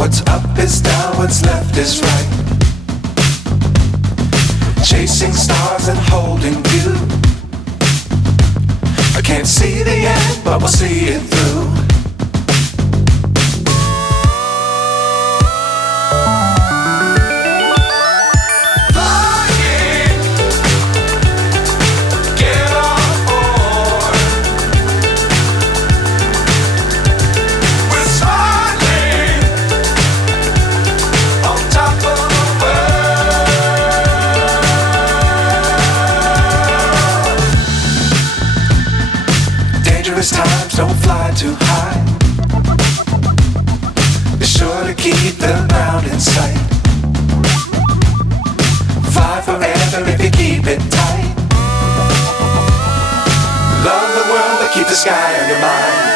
What's up is down, what's left is right. Chasing stars and holding you. I can't see the end, but we'll see it through. Times don't fly too high. Be sure to keep the ground in sight. Fly forever if you keep it tight. Love the world but keep the sky on your mind.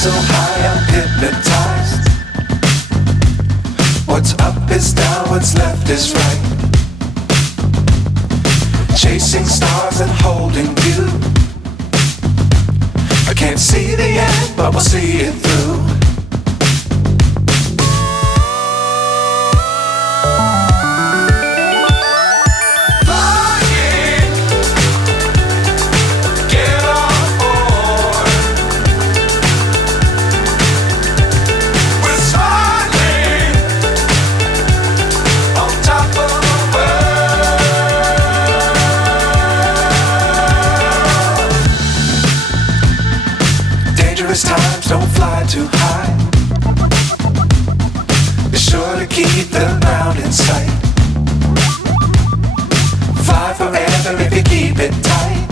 So high I'm hypnotized. What's up is down, what's left is right. Chasing stars and holding you. I can't see the end, but we'll see it through. Times don't fly too high. Be sure to keep the ground in sight. Fly forever if you keep it tight.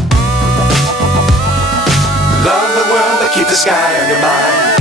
Love the world but keep the sky on your mind.